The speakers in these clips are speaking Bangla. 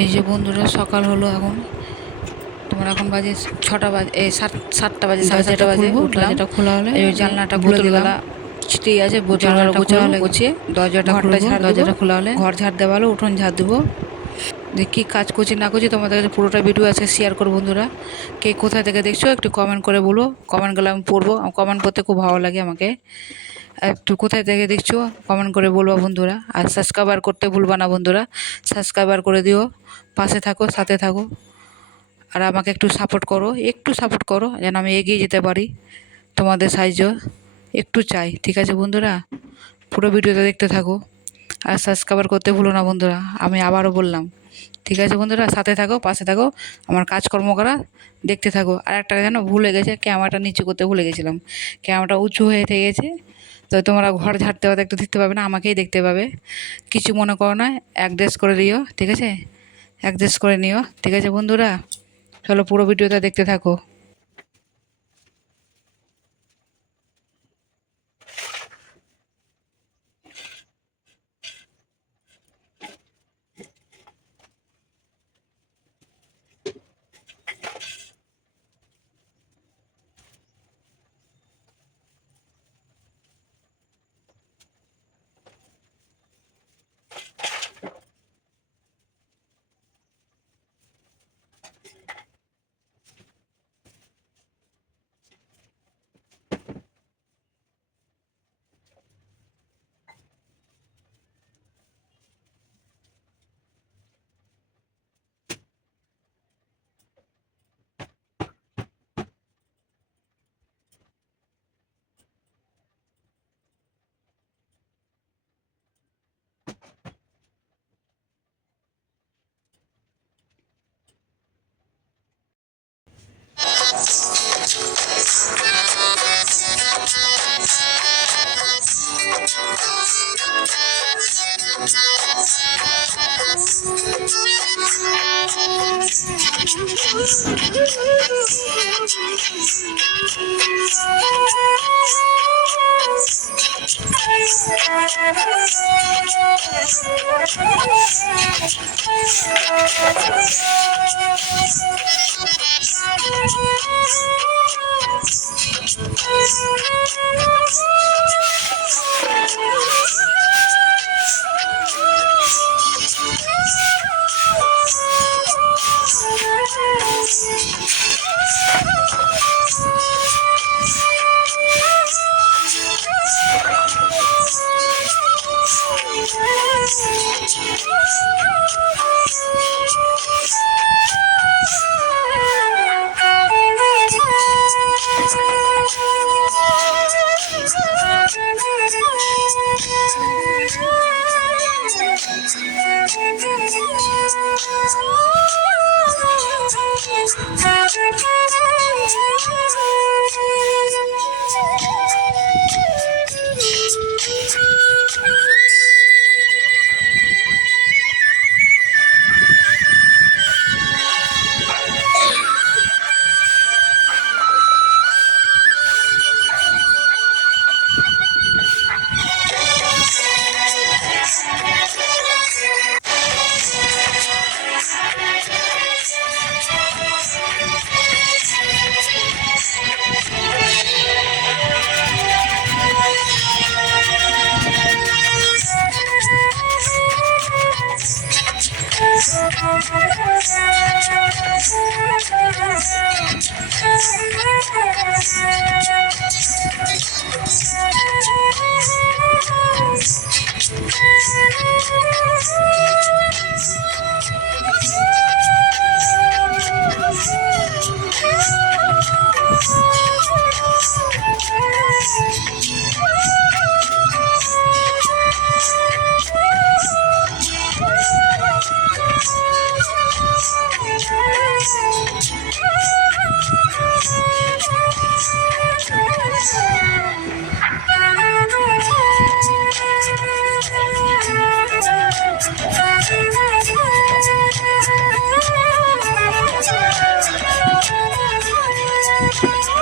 এই যে বন্ধুরা সকাল হলো এখন। তোমার এখন বাজে ছটা বাজে এই সাত সাতটা বাজে সাড়ে সাতটা বাজে উঠলাম। দরজাটা খোলা হলে এই জানলাটা বোতলবেলা ছিটেই আছে বোতলবেলা গোছানো হলে গুছিয়ে দরজাটা ঘরটা ঝাড় দরজাটা খোলা হলে। ঘর ঝাড় দেওয়া হলো উঠোন ঝাড় দেবো। যে কী কাজ করছি না করছি তোমাদের কাছে পুরোটা ভিডিও আছে শেয়ার করো বন্ধুরা। কে কোথা থেকে দেখছ একটু কমেন্ট করে বলো। কমেন্টগুলো আমি পড়ব। কমেন্ট করতে খুব ভালো লাগে আমাকে। একটু কোথায় থেকে দেখছ কমেন্ট করে বলব বন্ধুরা। আর সাবস্ক্রাইবার করতে ভুলবা না বন্ধুরা। সাবস্ক্রাইবার করে দিও। পাশে থাকো, সাথে থাকো। আর আমাকে একটু সাপোর্ট করো, একটু সাপোর্ট করো, যেন আমি এগিয়ে যেতে পারি। তোমাদের সাহায্য একটু চাই, ঠিক আছে বন্ধুরা? পুরো ভিডিওটা দেখতে থাকো। আর সাবস্ক্রাইবার করতে ভুলো না বন্ধুরা, আমি আবারও বললাম। ঠিক আছে বন্ধুরা? সাথে থাকো, পাশে থাকো, আমার কাজকর্ম করা, দেখতে থাকো। আর একটা যেন ভুলে গেছে ক্যামেরাটা নিচু করতে ভুলে গেছিলাম। ক্যামেরাটা উঁচু হয়ে থেকে গেছে, তো তোমরা ঘর ঝাড়তে হতে একটু দেখতে পাবে না, আমাকেই দেখতে পাবে। কিছু মনে করো না অ্যাডজাস্ট করে দিও, ঠিক আছে? অ্যাডজাস্ট করে নিও। ঠিক আছে বন্ধুরা? চলো পুরো ভিডিওটা দেখতে থাকো। Thank you.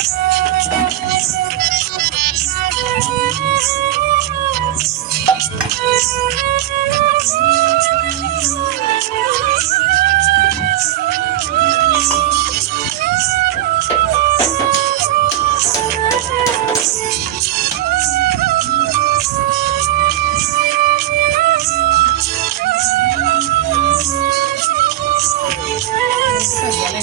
তাহলে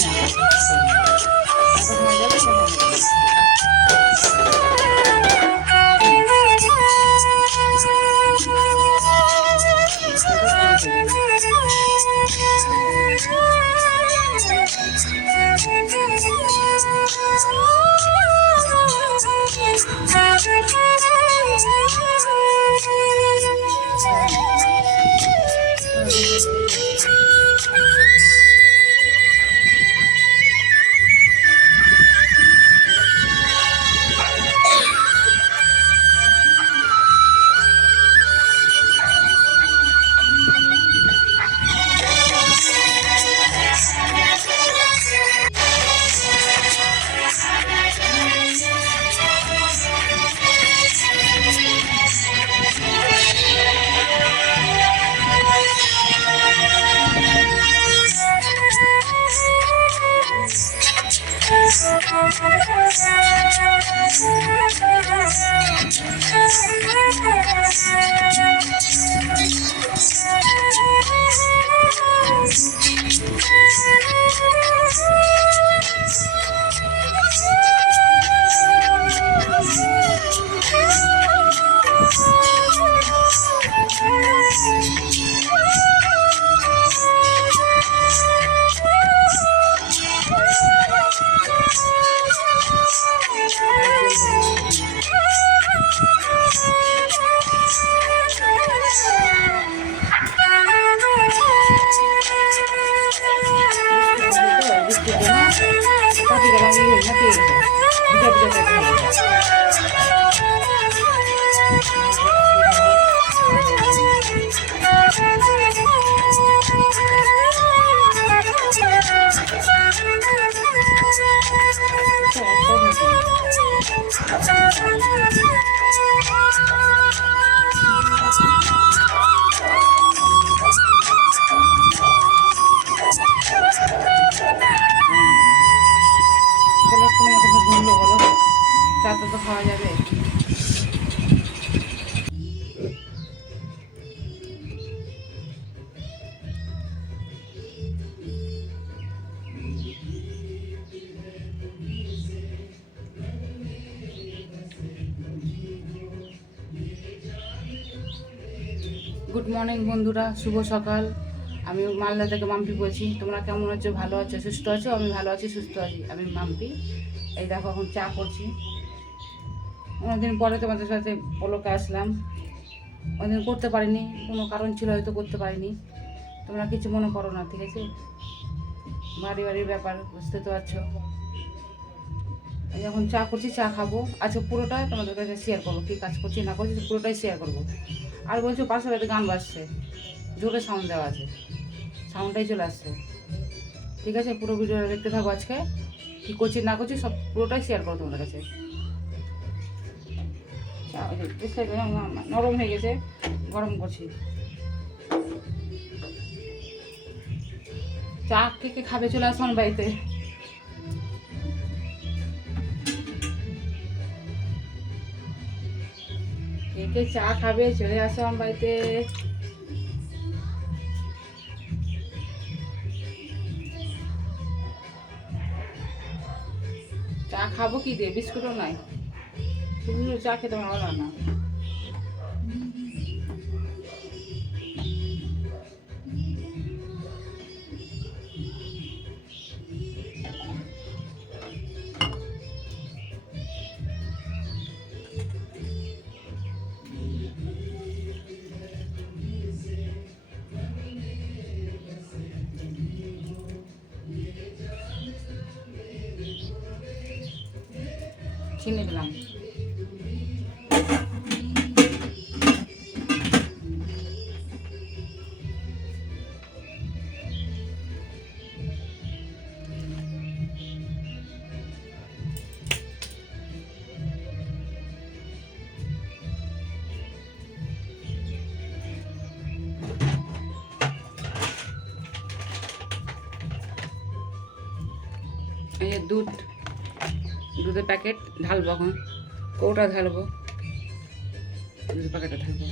মর্নিং বন্ধুরা, শুভ সকাল। আমি মালদা থেকে মাম্পি বলছি, তোমরা কেমন আছো? ভালো আছো? সুস্থ আছো? আমি ভালো আছি, সুস্থ আছি। আমি মাম্পি। এই দেখো, এখন চা করছি। অনেকদিন পরে তোমাদের সাথে পলকে আসলাম। অনেকদিন করতে পারিনি, কোনো কারণ ছিল, হয়তো করতে পারিনি। তোমরা কিছু মনে করো না, ঠিক আছে? বাড়ি বাড়ির ব্যাপার, বুঝতে তো পারছ? এখন চা করছি, চা খাব। আজকে পুরোটা তোমাদের কাছে শেয়ার করব, কী কাজ করছি, না করছি, পুরোটাই শেয়ার করব। আর বলছো পাশে বাড়িতে গান বাজছে। জোরে সাউন্ড দেওয়া আছে। সাউন্ডটাই চলে আসছে। ঠিক আছে, পুরো ভিডিওটা দেখতে থাকো আজকে। কী করছি, না করছি, সব পুরোটাই শেয়ার করো তোমাদের কাছে। নরম হয়ে গেছে, গরম করছি। চা কে খাবে চলে আসো বাড়িতে। কে চা খাবে, চলে আসো আমার বাড়িতে। চা খাব কি দিয়ে? বিস্কুটও নাই। শুধু চা খেতে ভালো না। छीन ल दूध প্যাকেট ঢালবো এখন। কৌটা ঢালবো? প্যাকেটটা ঢালবো।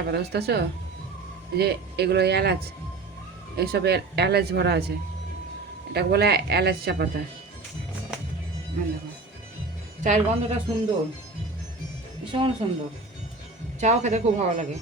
এটা দাস চা পাতা বুঝতে যে এগুলো এলাচ এইসব এলাচ ভরা আছে। এটাকে বলে এলাচ চা পাতা। দেখো। চায়ের গন্ধটা সুন্দর, ভীষণ সুন্দর। চাও খেতে খুব ভালো লাগে।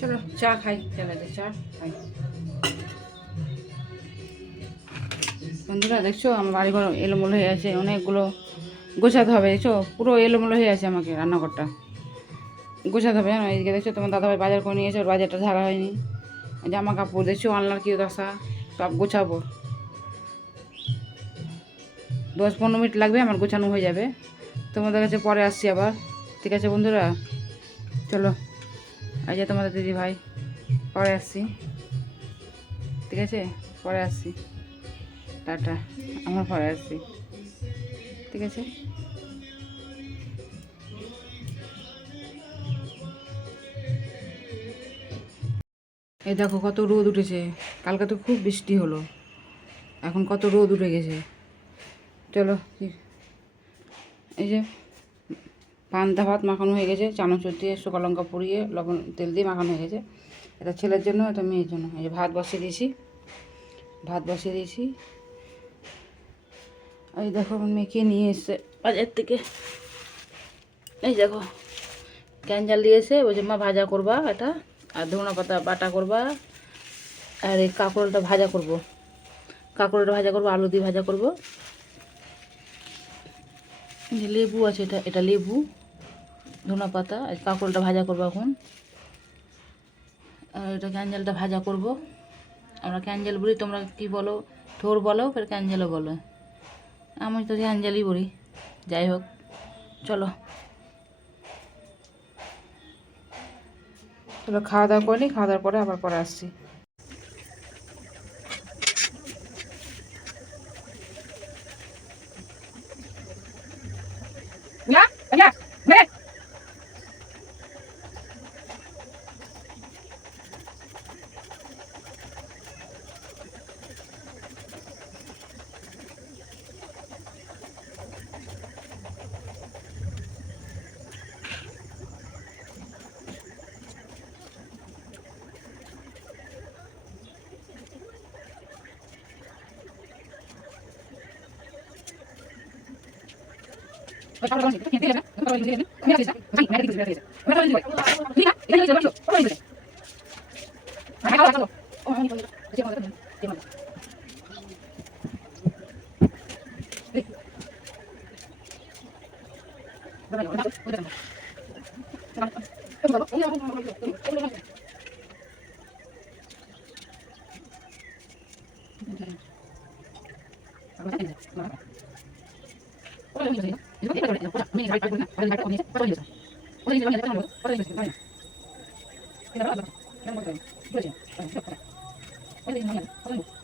চলো, চা খাই, চলে চা খাই। বন্ধুরা, দেখছ, আমার বাড়িঘর এলোমেলো হয়ে আছে, অনেকগুলো গোছাতে হবে, দেখছ? পুরো এলোমেলো হয়ে আছে আমাকে রান্নাঘরটা। গোছাতে হবে, জানো? এইদিকে দেখছ, তোমার দাদাভাই বাজার করে নিয়েছে ওর বাজারটা ঝাড়া হয়নি। জামা কাপড় দেখছ? আনলার কি দশা সব গোছাবো। দশ পনেরো মিনিট লাগবে, আমার গোছানো হয়ে যাবে। তোমাদের কাছে পরে আসছি আবার। ঠিক আছে, বন্ধুরা? চলো। এই যে তোমাদের দিদি ভাই, পরে আসছি। ঠিক আছে? পরে আসছি। টাটা, আমার পরে আসছি। ঠিক আছে? এই দেখো কত রোদ উঠেছে। কালকে তো খুব বৃষ্টি হলো। এখন কত রোদ উঠে গেছে। চলো, এই যে পান্তা ভাত মাখানো হয়ে গেছে, চানাচুর দিয়ে শুকা লঙ্কা পুড়িয়ে লবণ, তেল দিয়ে মাখানো হয়ে গেছে। এটা ছেলের জন্য, এটা মেয়ের জন্য। এই যে ভাত বসিয়ে দিয়েছি। ভাত বসিয়ে দিয়েছি। এই দেখো মেয়েকে নিয়ে এসছে বাজার থেকে। এই দেখো ক্যাঞ্জাল দিয়েছে বলছে, মা, ভাজা করবা এটা, আর ধনা পাতা বাটা করবা, আর এই কাঁকরোলটা ভাজা করব। কাঁকরোলটা ভাজা করব, আলু দিয়ে ভাজা করব। যে লেবু আছে, এটা এটা লেবু, ধনা পাতা কাঁকরোলটা ভাজা করব এখন। আর এটা ক্যাঞ্জেলটা ভাজা করব। আমরা ক্যাঞ্জেল বলি, তোমরা কি বলো? থোর বলো, ফের ক্যাঞ্জেলও বলো। আমি তো ক্যাঞ্জেলই বলি। যাই হোক, চলো। চলো খাওয়া দাওয়া করে নিই খাওয়া দাওয়ার পরে আবার পরে আসছি। Gracias. の、どうしう。同じ、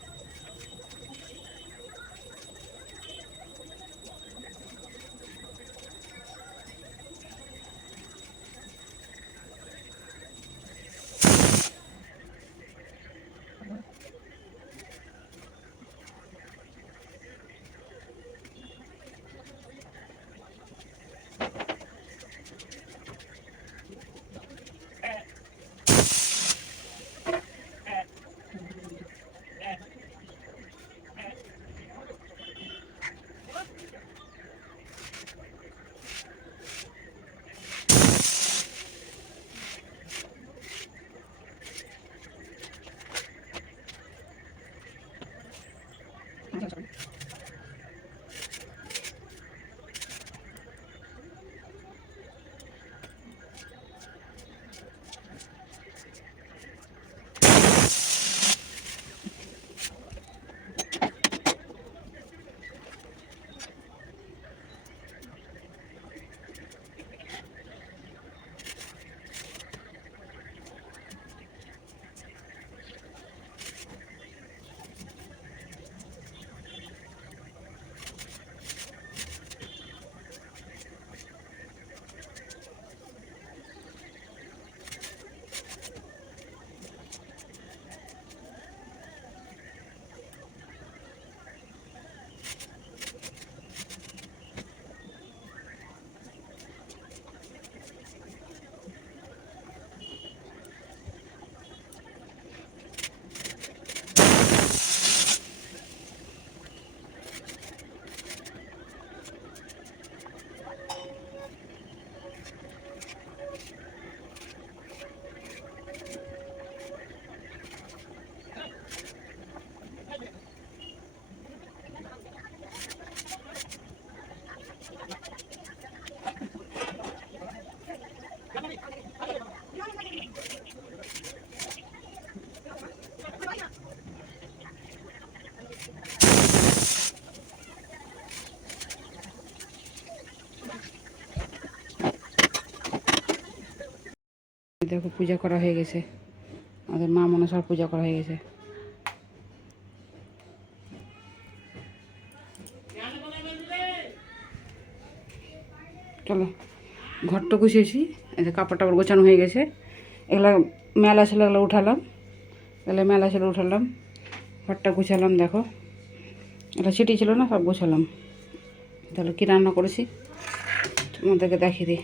দেখো পূজা করা হয়ে গেছে। আমাদের মা মনসার পূজা করা হয়ে গেছে। চলো, ঘরটা গুছিয়েছি। এই যে কাপড় টাপড় গোছানো হয়ে গেছে। এগুলো মেলা ছিল এগুলো উঠালাম। এগুলো মেলা ছিল উঠালাম। ঘরটা গুছালাম, দেখো। এটা ছিটি ছিল না, সব গোছালাম। তাহলে কী রান্না করেছি? তোমাদেরকে দেখিয়ে দিই।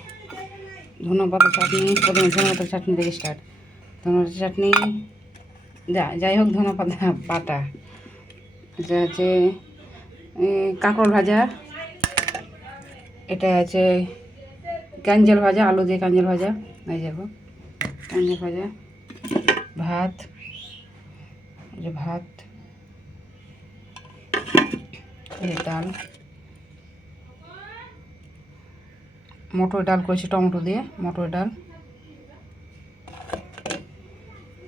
ধনে পাতা চাটনি। প্রথমে ধনে পাতা চাটনি থেকে স্টার্ট ধনে পাতা চাটনি। যা, যাই হোক ধনে পাতা এটা আছে কাঁকড় ভাজা। এটা আছে, কাঞ্জল ভাজা, আলু দিয়ে কাঞ্জল ভাজা। এই দেখো, কাঞ্জল ভাজা। ভাত। ভাত। ডাল। মটর ডাল করেছি, টমেটো দিয়ে মটর ডাল।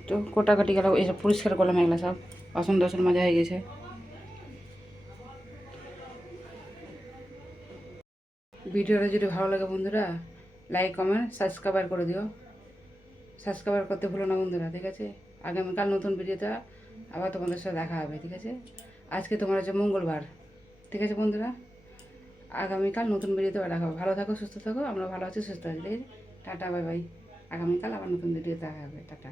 তো কোটাকাটি গেল এসব পরিষ্কার করলাম এগুলো সব, বাসন টাসন মাজা হয়ে গেছে। ভিডিওটা যদি ভালো লাগে বন্ধুরা লাইক কমেন্ট সাবস্ক্রাইবার করে দিও। সাবস্ক্রাইবার করতে ভুলো না বন্ধুরা, ঠিক আছে? আগামীকাল নতুন ভিডিওতে আবার তোমাদের সাথে দেখা হবে, ঠিক আছে? আজকে তোমার হচ্ছে মঙ্গলবার, ঠিক আছে বন্ধুরা? আগামীকাল নতুন ভিডিওতে দেখা হবে। ভালো থাকো, সুস্থ থাকো, আমরা ভালো আছি, সুস্থ আছি। Tata, bye bye. আগামীকাল আবার নতুন ভিডিওতে দেখা হবে। টাটা।